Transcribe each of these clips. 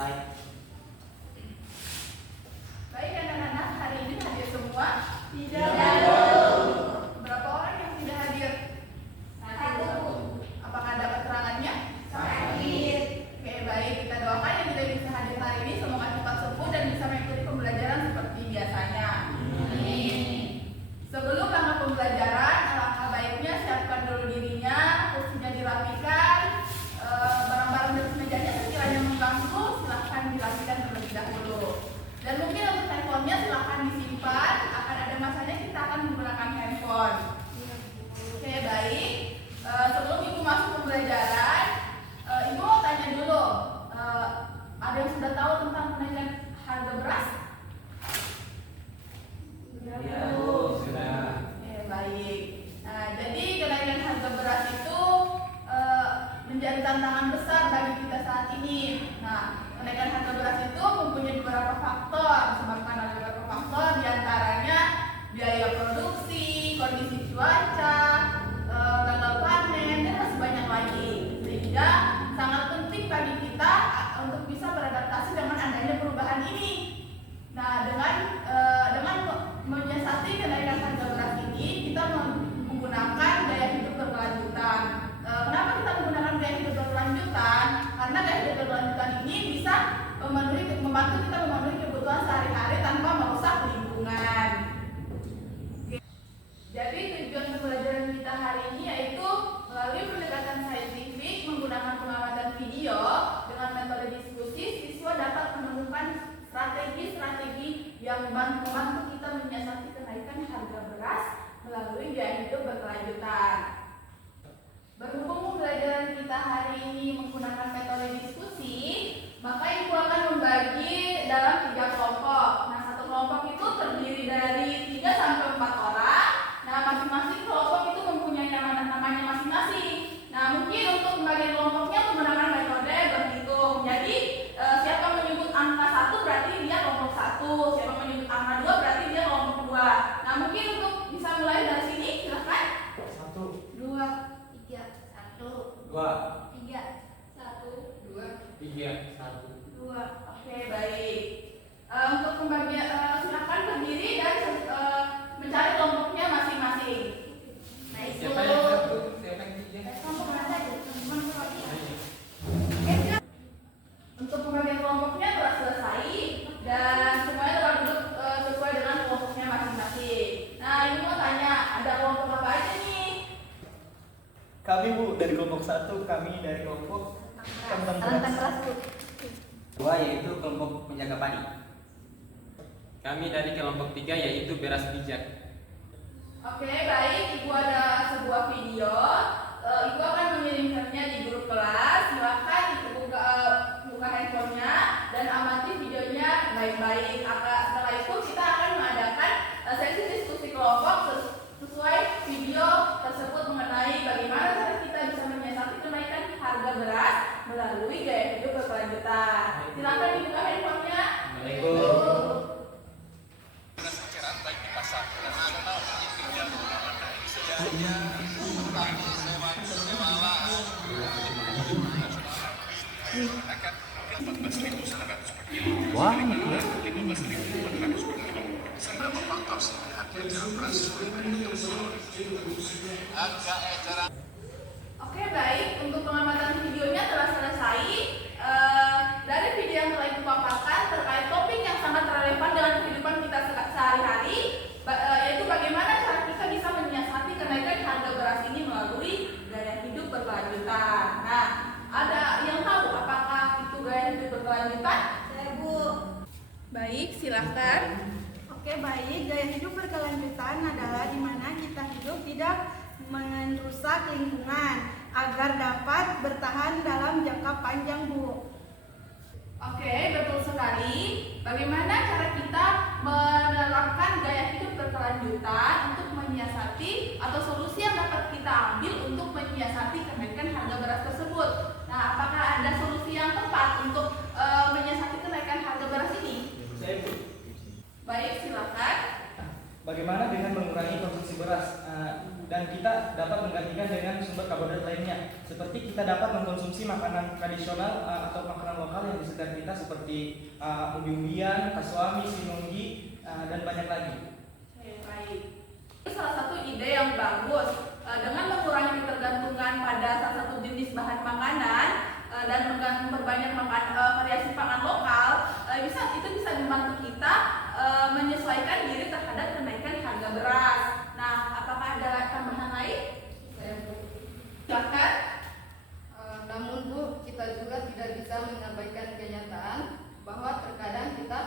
selesai. Baik anak-anak, hari ini hadir semua? Tidak. Berapa orang yang tidak hadir? Satu. Apakah ada keterangannya? Sakit. Oke, baik. Kita doakan yang tidak bisa hadir hari ini semoga cepat sembuh dan bisa mengikuti pembelajaran seperti biasanya. Amin. Sebelum langkah pembelajaran, alangkah baiknya siapkan dulu dirinya, kursinya dirapikan, barang-barang di mejanya sekiranya mengganggu, silahkan dirapikan terlebih dahulu. Dan mungkin untuk handphonenya silahkan disimpan, akan ada masanya kita akan menggunakan handphone. Oke, baik. Sebelum Ibu masuk pembelajaran, Ibu mau tanya dulu, ada yang sudah tahu tentang kenaikan harga beras? Ya, Bu, sudah. Baik. Nah, jadi kenaikan harga beras itu menjadi tantangan besar bagi kita saat ini. Nah, kenaikan harga beras itu mempunyai beberapa faktor, disebabkan oleh beberapa faktor, diantaranya biaya produksi, kondisi cuaca, gagal panen, dan masih banyak lagi. Sehingga sangat penting bagi kita untuk bisa beradaptasi dengan adanya perubahan ini. Nah, dengan menyiasati kenaikan harga beras ini, kita menggunakan gaya hidup berkelanjutan. Kenapa kita menggunakan gaya hidup berkelanjutan? Karena gaya hidup berkelanjutan ini bisa membantu kita memenuhi kebutuhan sehari-hari tanpa merusak lingkungan. Jadi tujuan pembelajaran kita hari ini yaitu melalui pendekatan saintifik menggunakan pengamatan video dengan metode diskusi, siswa dapat menemukan strategi-strategi yang membantu kita menyiasati kenaikan harga beras melalui gaya hidup berkelanjutan. Berhubung pembelajaran kita hari ini menggunakan metode diskusi, maka Ibu akan membagi dalam 3 kelompok. Nah, satu kelompok itu terdiri dari 3 sampai 4 orang. Nah, masing-masing kelompok itu mempunyai namanya masing-masing. Nah, mungkin untuk pembagian kelompoknya menggunakan metode berhitung. Jadi, siapa menyebut angka 1 berarti dia kelompok 1, siapa menyebut angka 2 berarti dia kelompok 2. Nah, mungkin untuk bisa mulai dari sini, silakan. 1, 2, 3, 1, 2, 3, 1, 2, 3, 1. 2. Oke, baik. Untuk pembagian silakan berdiri dan mencari kelompoknya masing-masing. Nah, itu Siapa yang 1? Siapa yang 3? kelompok mana aja? Untuk pembagian kelompoknya telah selesai dan semuanya telah duduk sesuai dengan kelompoknya masing-masing. Nah, ini mau tanya, ada kelompok apa aja nih? Kami Bu dari kelompok 1, kami dari kelompok tentang beras. 2 yaitu kelompok penjaga padi. Kami dari kelompok 3 yaitu beras bijak. Oke, baik. Ibu ada sebuah video. Ibu akan mengirimkannya di grup kelas. Silakan Ibu buka handphonenya dan amati videonya baik-baik. Setelah itu kita akan mengadakan sesi diskusi kelompok sesuai video tersebut mengenai bagaimana cara kita bisa menyiasati kenaikan harga beras melalui gaya hidup berkelanjutan. Silakan dibuka handphonenya. Oke, baik. Untuk pengamatan videonya telah selesai. Dari video yang telah Ibu paparkan terkait topik yang sangat relevan dengan kehidupan kita sehari-hari, yaitu bagaimana cara kita bisa menyiasati kenaikan harga beras ini melalui gaya hidup berkelanjutan. Nah, ada yang tahu apakah itu gaya hidup berkelanjutan? Saya Bu. Baik, silahkan. Oke, baik. Gaya hidup berkelanjutan adalah di mana kita hidup tidak merusak lingkungan agar dapat bertahan dalam jangka panjang, Bu. Oke, betul sekali. Bagaimana cara kita menerapkan gaya hidup berkelanjutan untuk menyiasati atau solusi yang dapat kita ambil untuk menyiasati kenaikan harga beras tersebut? Nah, apakah ada solusi yang tepat untuk menyiasati kenaikan harga beras ini? Saya Bu. Baik, silakan. Bagaimana dengan mengurangi konsumsi beras? dan kita dapat menggantikan dengan sumber karbohidrat lainnya. Seperti kita dapat mengkonsumsi makanan tradisional atau makanan lokal yang di sekitar kita seperti umbi-umbian, kasuami, sinonggi, dan banyak lagi. Oke, baik. Itu salah satu ide yang bagus. Dengan mengurangi ketergantungan pada salah satu jenis bahan makanan dan memperbanyak variasi pangan lokal, itu bisa membantu kita menyesuaikan diri terhadap kenaikan harga beras. Nah, apakah ada tambahan lain? Silakan. Namun Bu, kita juga tidak bisa mengabaikan kenyataan bahwa terkadang kita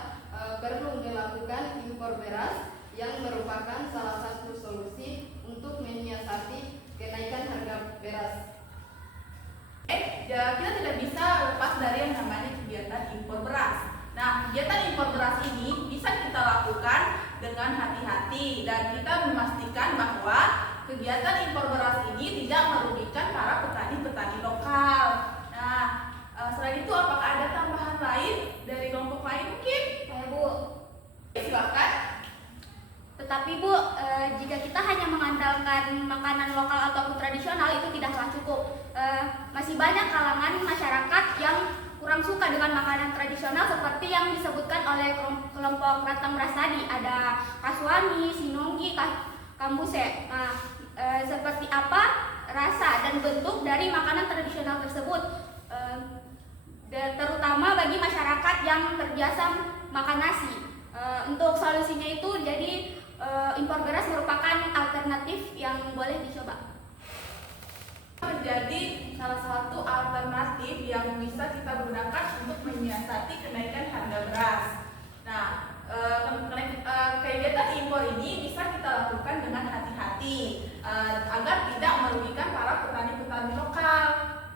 perlu melakukan impor beras yang merupakan salah satu solusi untuk menyiasati kenaikan harga beras. Kita tidak bisa lepas dari yang namanya kegiatan impor beras. Nah, kegiatan impor beras ini bisa kita lakukan dengan hati-hati dan kita memastikan bahwa kegiatan impor beras ini tidak merugikan para petani-petani lokal. Nah, selain itu apakah ada tambahan lain dari kelompok lain mungkin? Bu. Silakan. Tetapi Bu, jika kita hanya mengandalkan makanan lokal ataupun tradisional itu tidaklah cukup. Masih banyak kalangan masyarakat yang kurang suka dengan makanan tradisional seperti yang disebutkan oleh kelompok Ratang Beras tadi. Ada kasuami, sinonggi, kambuse. Nah, seperti apa rasa dan bentuk dari makanan tradisional tersebut? Terutama bagi masyarakat yang terbiasa makan nasi. Untuk solusinya itu jadi impor beras merupakan alternatif yang boleh dicoba. Menjadi salah satu alternatif yang bisa kita gunakan untuk menyiasati kenaikan harga beras. Nah, kegiatan impor ini bisa kita lakukan dengan hati-hati agar tidak merugikan para petani-petani lokal.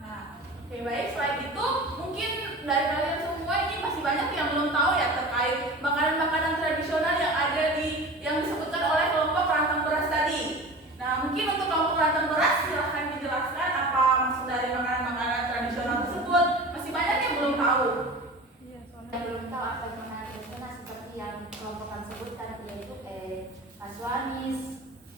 Nah, oke, baik. Selain itu, mungkin dari kalian semua ini masih banyak yang belum tahu ya terkait makanan-makanan tradisional yang disebutkan oleh kelompok Rantang Beras tadi. Nah, mungkin untuk kelompok Rantang Beras silahkan dijelaskan apa maksud dari makanan-makanan tradisional tersebut. Masih banyak yang belum tahu. Yang belum tahu apa makanan tradisional seperti yang kelompokan sebutkan yaitu kasuanis,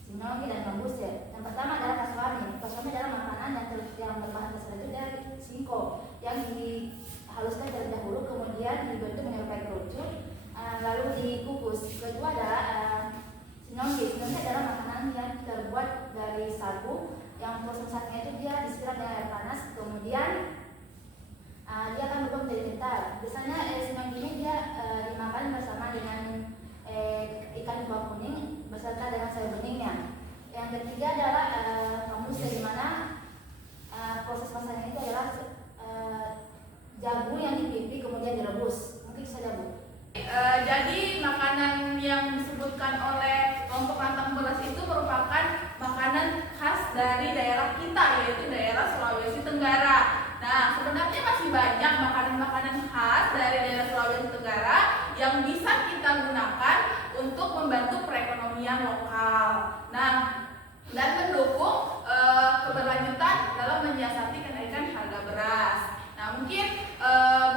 sinonggi dan kambuse. Yang pertama adalah kasuami. Kasuami adalah makanan yang berbahan dasar itu dari singkong yang dihaluskan terlebih dahulu kemudian dibentuk menyerupai kerucut lalu dikukus. Kedua adalah sinonggi. Sinonggi adalah makanan yang terbuat dari sagu yang proses masaknya itu dia disiram dengan air panas kemudian dia akan berubah menjadi kental. Biasanya sinonggi ini dia dimakan bersama dengan ikan kuah kuning beserta dengan sayur beningnya. Yang ketiga adalah kambuse, di mana proses masaknya itu adalah jagung yang dipipi kemudian direbus. Mungkin itu saja Bu. Jadi makanan yang disebutkan oleh kelompok Rantang Beras itu merupakan makanan khas dari daerah kita, yaitu daerah Sulawesi Tenggara. Nah, sebenarnya masih banyak makanan-makanan khas dari daerah Sulawesi Tenggara yang bisa kita gunakan untuk membantu perekonomian lokal. Nah, dan mendukung keberlanjutan dalam menyiasati kenaikan harga beras. Nah, mungkin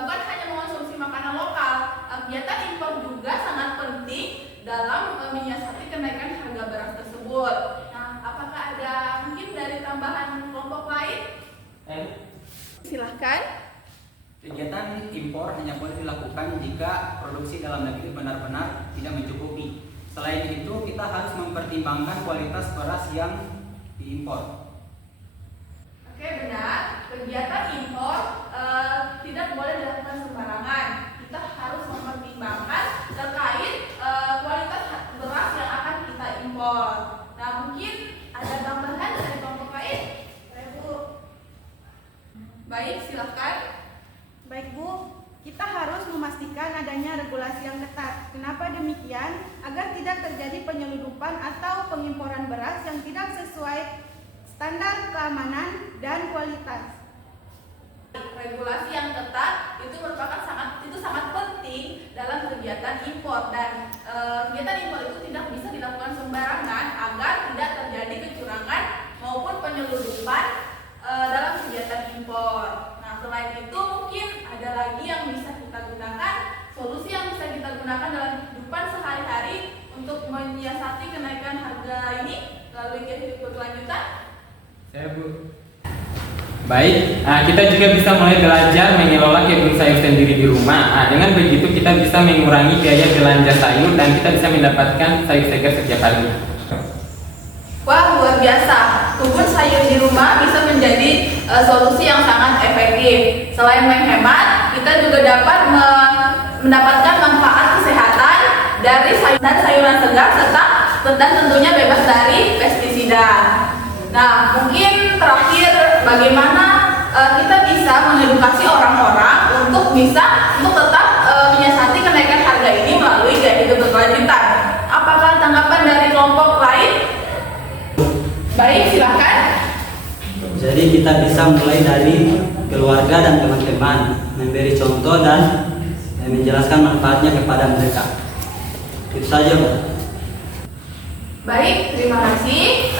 bukan hanya mengonsumsi makanan lokal, kegiatan impor juga sangat penting dalam menyiasati kenaikan harga beras tersebut. Nah, apakah ada mungkin dari tambahan kelompok lain? Silahkan. Kegiatan impor hanya boleh dilakukan jika produksi dalam negeri benar-benar tidak mencukupi. Selain itu, kita harus mempertimbangkan kualitas beras yang diimpor. Oke, benar. Kegiatan impor tidak boleh dilakukan sembarangan. Kita harus mempertimbangkan terkait kualitas beras yang akan kita impor. Nah, mungkin ada tambahan dari kelompok lain? Bu. Baik, silakan. Baik Bu, kita harus memastikan adanya regulasi yang ketat. Kenapa demikian? Agar tidak terjadi penyelundupan atau pengimporan beras yang tidak sesuai standar keamanan dan kualitas. Regulasi yang ketat itu merupakan sangat penting dalam kegiatan impor dan kegiatan impor itu tidak bisa dilakukan sembarangan agar tidak terjadi kecurangan maupun penyelundupan dalam kegiatan impor. Nah, selain itu mungkin ada lagi yang bisa kita gunakan, solusi yang bisa kita gunakan dalam kehidupan sehari-hari untuk menyiasati kenaikan harga ini melalui berkelanjutan? Saya, Bu. Baik, kita juga bisa mulai belajar mengelola kebun sayur sendiri di rumah. Dengan begitu kita bisa mengurangi biaya belanja sayur dan kita bisa mendapatkan sayur segar setiap hari. Wah, luar biasa. Kebun sayur di rumah bisa menjadi solusi yang sangat efektif. Selain menghemat, kita juga dapat mendapatkan manfaat kesehatan dari sayuran segar serta tentunya bebas dari pestisida. Nah, mungkin terakhir bagaimana kita bisa mengedukasi orang-orang untuk tetap menyiasati kenaikan harga ini melalui gaya hidup berkelanjutan. Apakah tanggapan dari kelompok lain? Baik, silakan. Jadi kita bisa mulai dari keluarga dan teman-teman, memberi contoh dan menjelaskan manfaatnya kepada mereka. Itu saja, Pak. Baik, terima kasih.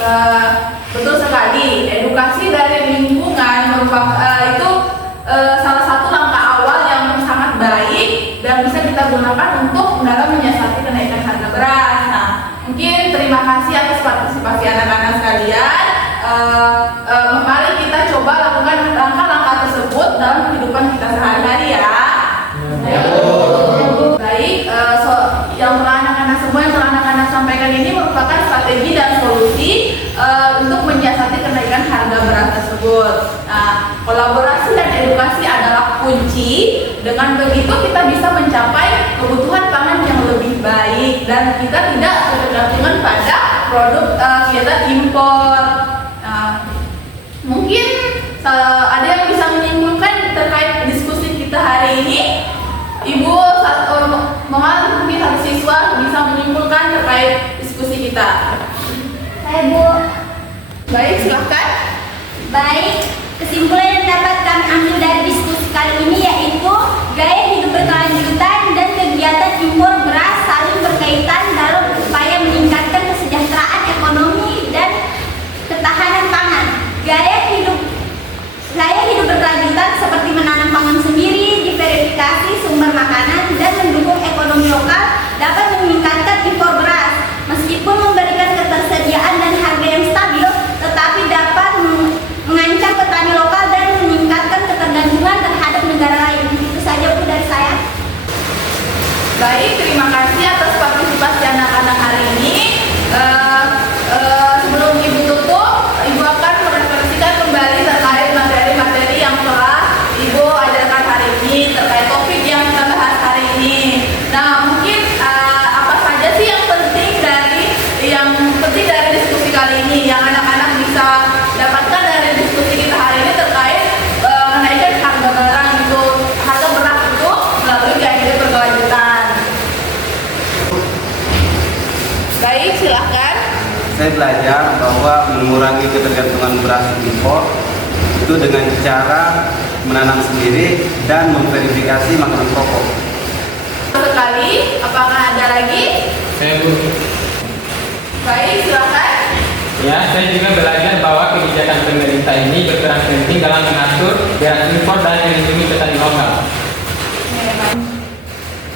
Betul sekali, edukasi dari lingkungan merupakan itu salah satu langkah awal yang sangat baik dan bisa kita gunakan untuk dalam menyiasati kenaikan harga beras. Nah, mungkin terima kasih atas partisipasi anak-anak sekalian. Mari kita coba lakukan langkah-langkah tersebut dalam kehidupan kita sehari-hari ya. Baik, yang telah anak-anak sampaikan ini merupakan strategi dan solusi untuk menyiasati kenaikan harga beras tersebut. Nah, kolaborasi dan edukasi adalah kunci. Dengan begitu kita bisa mencapai kebutuhan pangan yang lebih baik dan kita tidak tergantungan pada produk kita impor. Mungkin ada yang bisa menyimpulkan terkait diskusi kita hari ini. Ibu, mohon mungkin satu siswa bisa menyimpulkan terkait diskusi kita. Saya, Bu. Baik, silahkan. Baik, kesimpulan yang dapat kami ambil dari diskusi kali ini yaitu gaya hidup berkelanjutan dan kegiatan impor beras saling berkaitan dalam upaya meningkatkan kesejahteraan ekonomi dan ketahanan pangan. Gaya hidup berkelanjutan seperti menanam pangan sendiri, diverifikasi sumber makanan, dan mendukung ekonomi lokal dapat meningkatkan impor beras. Meskipun memberikan ketersediaan dan harga yang stabil, tetapi dapat mengancam petani lokal dan meningkatkan ketergantungan terhadap negara lain. Itu saja, Bu, dari saya. Baik, terima kasih atas partisipasi anak-anak hari ini. Sebelum Ibu tutup, Ibu akan merefleksikan kembali terkait materi-materi yang telah Ibu ajarkan hari ini, terkait topik yang kita bahas hari ini. Nah, mungkin apa saja sih yang penting dari diskusi kali ini yang anak-anak bisa dapatkan dari diskusi kita hari ini terkait menaikan harga beras itu melalui gaya hidup berkelanjutan. Baik, silahkan. Saya belajar bahwa mengurangi ketergantungan beras impor itu dengan cara menanam sendiri dan memverifikasi makanan pokok. Sekali, apakah ada lagi? Saya, Bu. Baik, silakan. Ya, saya juga belajar bahwa kebijakan pemerintah ini berperan penting dalam mengatur beras impor dan melindungi petani lokal.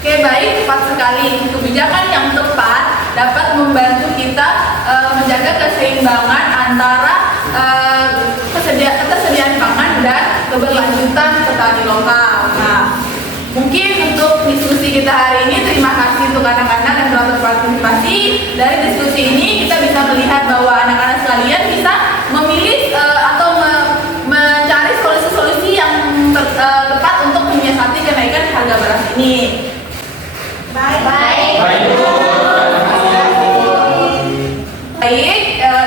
Oke, baik, tepat sekali. Kebijakan yang tepat dapat membantu kita menjaga keseimbangan antara ketersediaan pangan dan keberlanjutan petani lokal. Nah, mungkin untuk diskusi kita hari ini, terima kasih untuk anak-anak yang telah berpartisipasi. Dari diskusi ini kita bisa melihat bahwa anak-anak sekalian bisa memilih atau mencari solusi-solusi yang tepat untuk menyiasati kenaikan harga beras ini. Baik.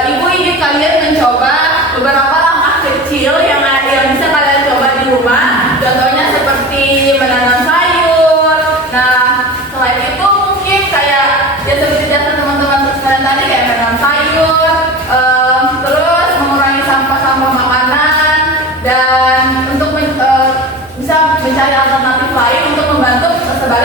Ibu ingin kalian mencoba beberapa langkah kecil yang bisa kalian coba di rumah. Contohnya seperti menanam sayur. Nah, selain itu mungkin kayak seperti jasa teman-teman sekalian tadi kayak menanam sayur, terus mengurangi sampah-sampah makanan dan untuk bisa mencari alternatif lain untuk membantu sebagai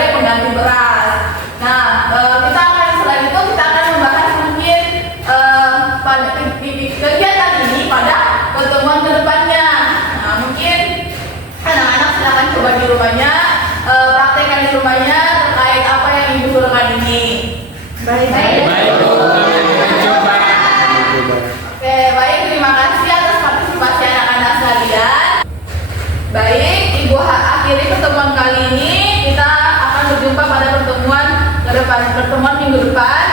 minggu depan